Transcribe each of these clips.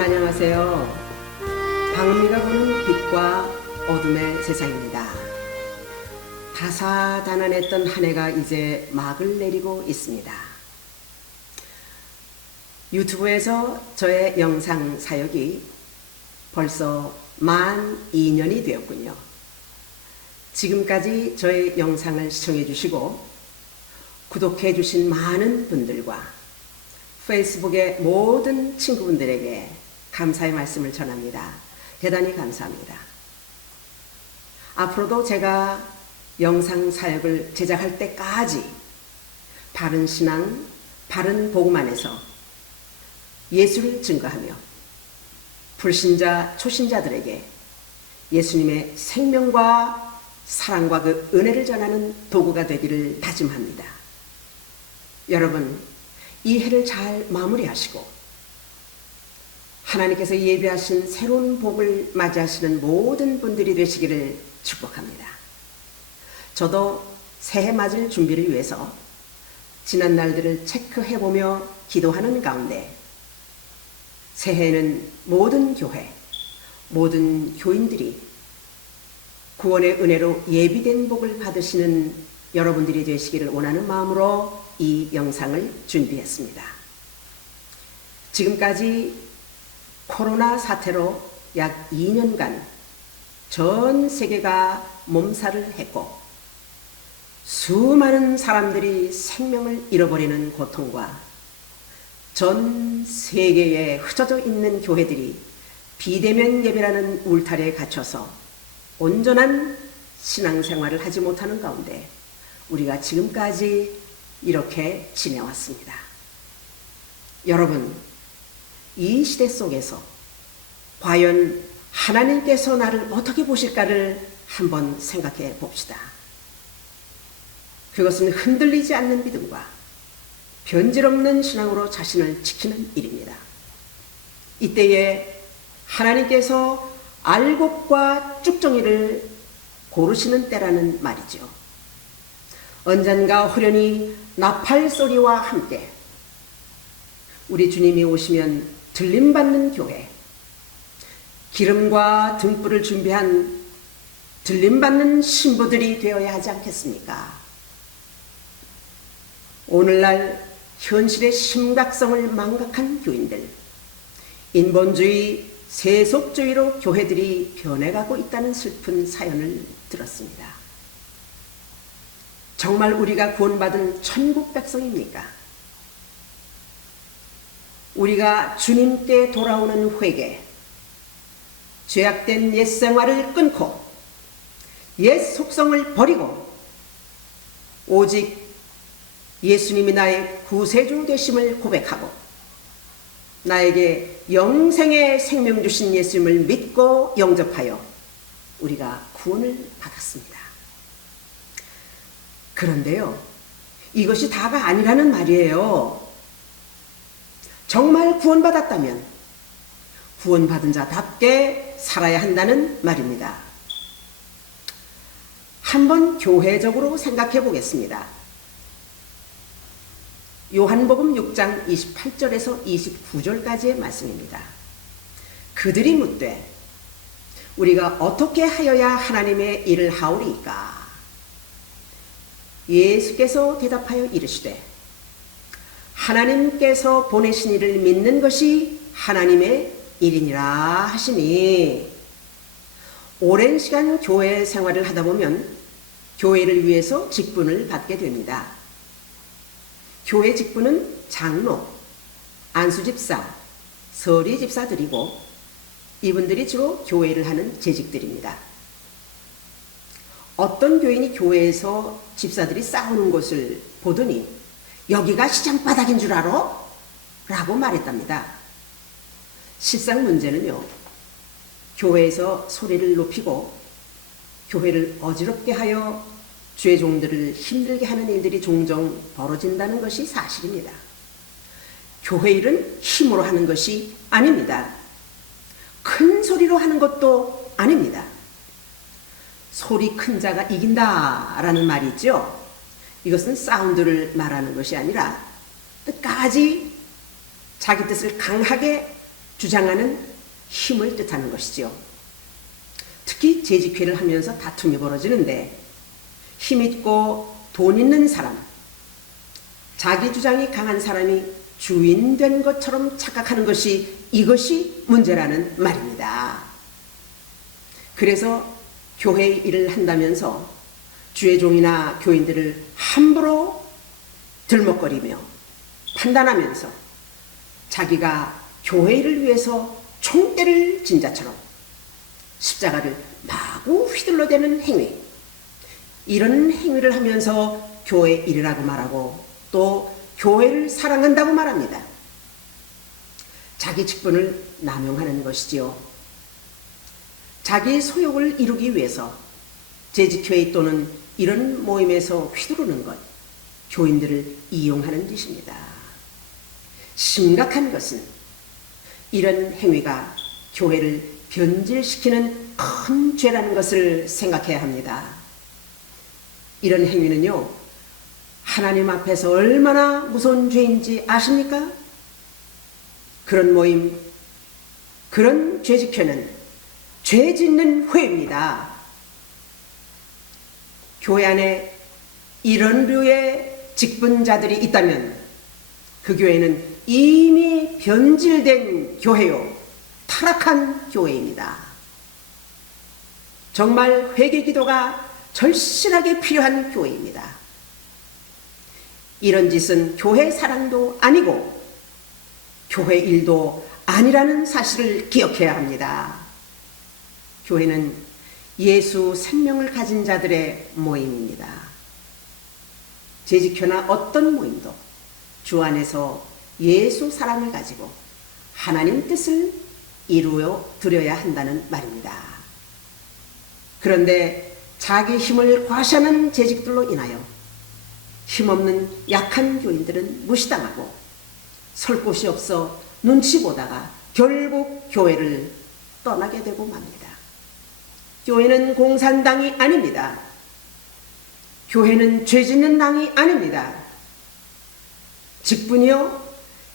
여러분 안녕하세요. 방언미가 보는 빛과 어둠의 세상입니다. 다사다난했던 한 해가 이제 막을 내리고 있습니다. 유튜브에서 저의 영상 사역이 벌써 만 2년이 되었군요. 지금까지 저의 영상을 시청해 주시고 구독해 주신 많은 분들과 페이스북의 모든 친구분들에게 감사의 말씀을 전합니다. 대단히 감사합니다. 앞으로도 제가 영상 사역을 제작할 때까지 바른 신앙, 바른 복음 안에서 예수를 증거하며 불신자, 초신자들에게 예수님의 생명과 사랑과 그 은혜를 전하는 도구가 되기를 다짐합니다. 여러분, 이 해를 잘 마무리하시고 하나님께서 예비하신 새로운 복을 맞이하시는 모든 분들이 되시기를 축복합니다. 저도 새해 맞을 준비를 위해서 지난 날들을 체크해보며 기도하는 가운데 새해에는 모든 교회, 모든 교인들이 구원의 은혜로 예비된 복을 받으시는 여러분들이 되시기를 원하는 마음으로 이 영상을 준비했습니다. 지금까지 코로나 사태로 약 2년간 전 세계가 몸살을 했고 수많은 사람들이 생명을 잃어버리는 고통과 전 세계에 흩어져 있는 교회들이 비대면 예배라는 울타리에 갇혀서 온전한 신앙생활을 하지 못하는 가운데 우리가 지금까지 이렇게 지내왔습니다. 여러분, 이 시대 속에서 과연 하나님께서 나를 어떻게 보실까를 한번 생각해 봅시다. 그것은 흔들리지 않는 믿음과 변질 없는 신앙으로 자신을 지키는 일입니다. 이때에 하나님께서 알곡과 쭉정이를 고르시는 때라는 말이죠. 언젠가 후련히 나팔 소리와 함께 우리 주님이 오시면 들림받는 교회, 기름과 등불을 준비한 들림받는 신부들이 되어야 하지 않겠습니까? 오늘날 현실의 심각성을 망각한 교인들, 인본주의, 세속주의로 교회들이 변해가고 있다는 슬픈 사연을 들었습니다. 정말 우리가 구원받은 천국 백성입니까? 우리가 주님께 돌아오는 회개, 죄악된 옛 생활을 끊고 옛 속성을 버리고 오직 예수님이 나의 구세주 되심을 고백하고 나에게 영생의 생명 주신 예수님을 믿고 영접하여 우리가 구원을 받았습니다. 그런데요, 이것이 다가 아니라는 말이에요. 정말 구원받았다면 구원받은 자답게 살아야 한다는 말입니다. 한번 교회적으로 생각해 보겠습니다. 요한복음 6장 28절에서 29절까지의 말씀입니다. 그들이 묻되 우리가 어떻게 하여야 하나님의 일을 하오리이까? 예수께서 대답하여 이르시되 하나님께서 보내신 이를 믿는 것이 하나님의 일이니라 하시니, 오랜 시간 교회 생활을 하다 보면 교회를 위해서 직분을 받게 됩니다. 교회 직분은 장로, 안수집사, 서리집사들이고 이분들이 주로 교회를 하는 재직들입니다. 어떤 교인이 교회에서 집사들이 싸우는 것을 보더니 여기가 시장바닥인 줄 알아? 라고 말했답니다. 실상 문제는요, 교회에서 소리를 높이고 교회를 어지럽게 하여 주의 종들을 힘들게 하는 일들이 종종 벌어진다는 것이 사실입니다. 교회 일은 힘으로 하는 것이 아닙니다. 큰 소리로 하는 것도 아닙니다. 소리 큰 자가 이긴다라는 말이 있죠. 이것은 사운드를 말하는 것이 아니라 끝까지 자기 뜻을 강하게 주장하는 힘을 뜻하는 것이지요. 특히 재직회를 하면서 다툼이 벌어지는데 힘있고 돈 있는 사람, 자기 주장이 강한 사람이 주인 된 것처럼 착각하는 것이 이것이 문제라는 말입니다. 그래서 교회 일을 한다면서 주의 종이나 교인들을 함부로 들먹거리며 판단하면서 자기가 교회 일을 위해서 총대를 진 자처럼 십자가를 마구 휘둘러대는 행위, 이런 행위를 하면서 교회 일이라고 말하고 또 교회를 사랑한다고 말합니다. 자기 직분을 남용하는 것이지요. 자기 소욕을 이루기 위해서 재직회의 또는 이런 모임에서 휘두르는 것, 교인들을 이용하는 짓입니다. 심각한 것은 이런 행위가 교회를 변질시키는 큰 죄라는 것을 생각해야 합니다. 이런 행위는요, 하나님 앞에서 얼마나 무서운 죄인지 아십니까? 그런 모임, 그런 죄직회는 죄 짓는 회입니다. 교회 안에 이런 류의 직분자들이 있다면 그 교회는 이미 변질된 교회요, 타락한 교회입니다. 정말 회개 기도가 절실하게 필요한 교회입니다. 이런 짓은 교회 사랑도 아니고 교회 일도 아니라는 사실을 기억해야 합니다. 교회는 예수 생명을 가진 자들의 모임입니다. 재직회나 어떤 모임도 주 안에서 예수 사랑을 가지고 하나님 뜻을 이루어 드려야 한다는 말입니다. 그런데 자기 힘을 과시하는 재직들로 인하여 힘없는 약한 교인들은 무시당하고 설 곳이 없어 눈치 보다가 결국 교회를 떠나게 되고 맙니다. 교회는 공산당이 아닙니다. 교회는 죄짓는 당이 아닙니다. 직분이요,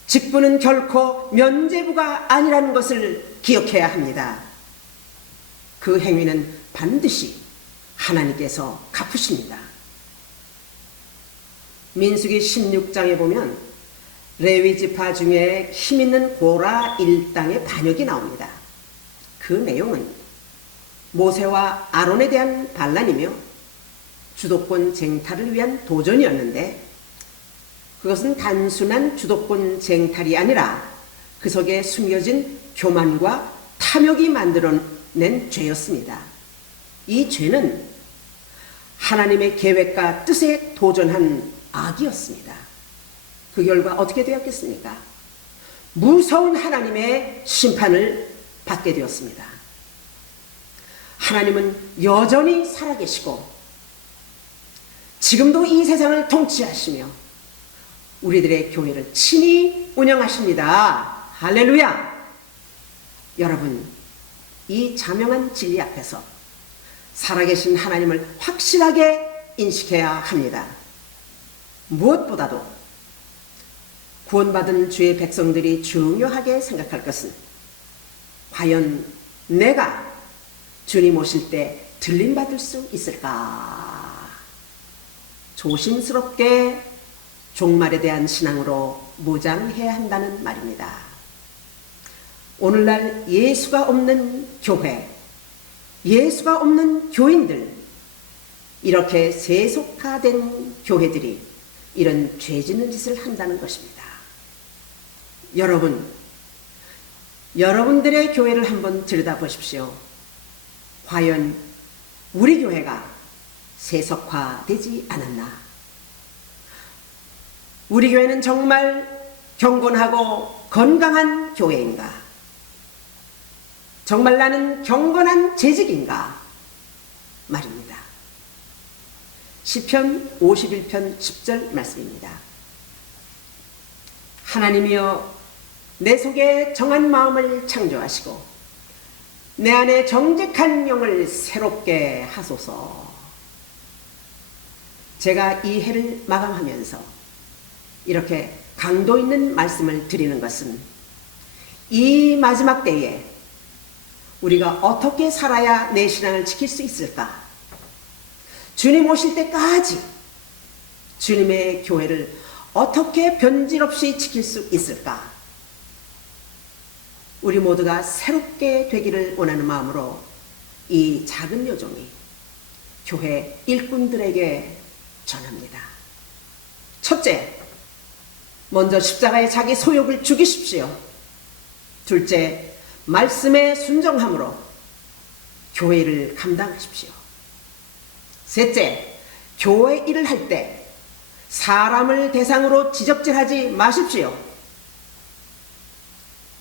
직분은 결코 면죄부가 아니라는 것을 기억해야 합니다. 그 행위는 반드시 하나님께서 갚으십니다. 민수기 16장에 보면 레위 지파 중에 힘있는 고라 일당의 반역이 나옵니다. 그 내용은 모세와 아론에 대한 반란이며 주도권 쟁탈을 위한 도전이었는데 그것은 단순한 주도권 쟁탈이 아니라 그 속에 숨겨진 교만과 탐욕이 만들어낸 죄였습니다. 이 죄는 하나님의 계획과 뜻에 도전한 악이었습니다. 그 결과 어떻게 되었겠습니까? 무서운 하나님의 심판을 받게 되었습니다. 하나님은 여전히 살아계시고 지금도 이 세상을 통치하시며 우리들의 교회를 친히 운영하십니다. 할렐루야! 여러분, 이 자명한 진리 앞에서 살아계신 하나님을 확실하게 인식해야 합니다. 무엇보다도 구원받은 주의 백성들이 중요하게 생각할 것은 과연 내가 주님 오실 때 들림받을 수 있을까? 조심스럽게 종말에 대한 신앙으로 무장해야 한다는 말입니다. 오늘날 예수가 없는 교회, 예수가 없는 교인들, 이렇게 세속화된 교회들이 이런 죄 짓는 짓을 한다는 것입니다. 여러분, 여러분들의 교회를 한번 들여다보십시오. 과연 우리 교회가 세속화되지 않았나? 우리 교회는 정말 경건하고 건강한 교회인가? 정말 나는 경건한 재직인가? 말입니다. 시편 51편 10절 말씀입니다. 하나님이여, 내 속에 정한 마음을 창조하시고 내 안에 정직한 영을 새롭게 하소서. 제가 이 해를 마감하면서 이렇게 강도 있는 말씀을 드리는 것은 이 마지막 때에 우리가 어떻게 살아야 내 신앙을 지킬 수 있을까? 주님 오실 때까지 주님의 교회를 어떻게 변질 없이 지킬 수 있을까? 우리 모두가 새롭게 되기를 원하는 마음으로 이 작은 요종이 교회 일꾼들에게 전합니다. 첫째, 먼저 십자가에 자기 소욕을 죽이십시오. 둘째, 말씀에 순종함으로 교회 일을 감당하십시오. 셋째, 교회 일을 할 때 사람을 대상으로 지적질하지 마십시오.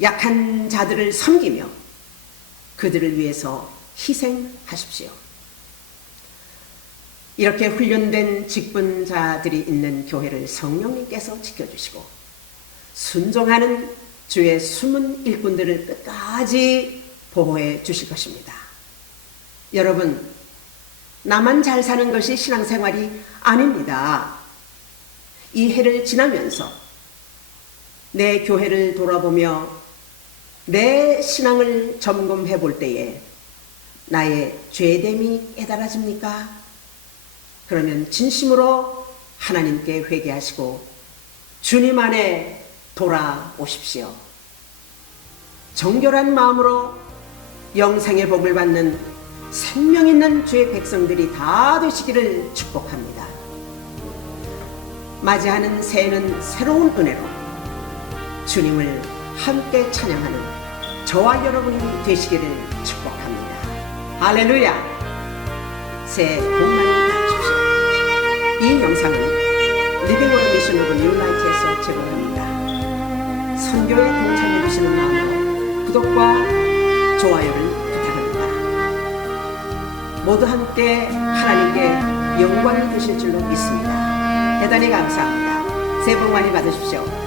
약한 자들을 섬기며 그들을 위해서 희생하십시오. 이렇게 훈련된 직분자들이 있는 교회를 성령님께서 지켜주시고 순종하는 주의 숨은 일꾼들을 끝까지 보호해 주실 것입니다. 여러분, 나만 잘 사는 것이 신앙생활이 아닙니다. 이 해를 지나면서 내 교회를 돌아보며 내 신앙을 점검해 볼 때에 나의 죄됨이 깨달아집니까? 그러면 진심으로 하나님께 회개하시고 주님 안에 돌아오십시오. 정결한 마음으로 영생의 복을 받는 생명 있는 주의 백성들이 다 되시기를 축복합니다. 맞이하는 새해는 새로운 은혜로 주님을 함께 찬양하는 저와 여러분이 되시기를 축복합니다. 할렐루야! 새해 복 많이 받으십시오. 이 영상은 리빙 오브 미션 오브 뉴 라이트에서 제공합니다. 선교에 동참해 주시는 마음으로 구독과 좋아요를 부탁합니다. 모두 함께 하나님께 영광이 되실 줄로 믿습니다. 대단히 감사합니다. 새해 복 많이 받으십시오.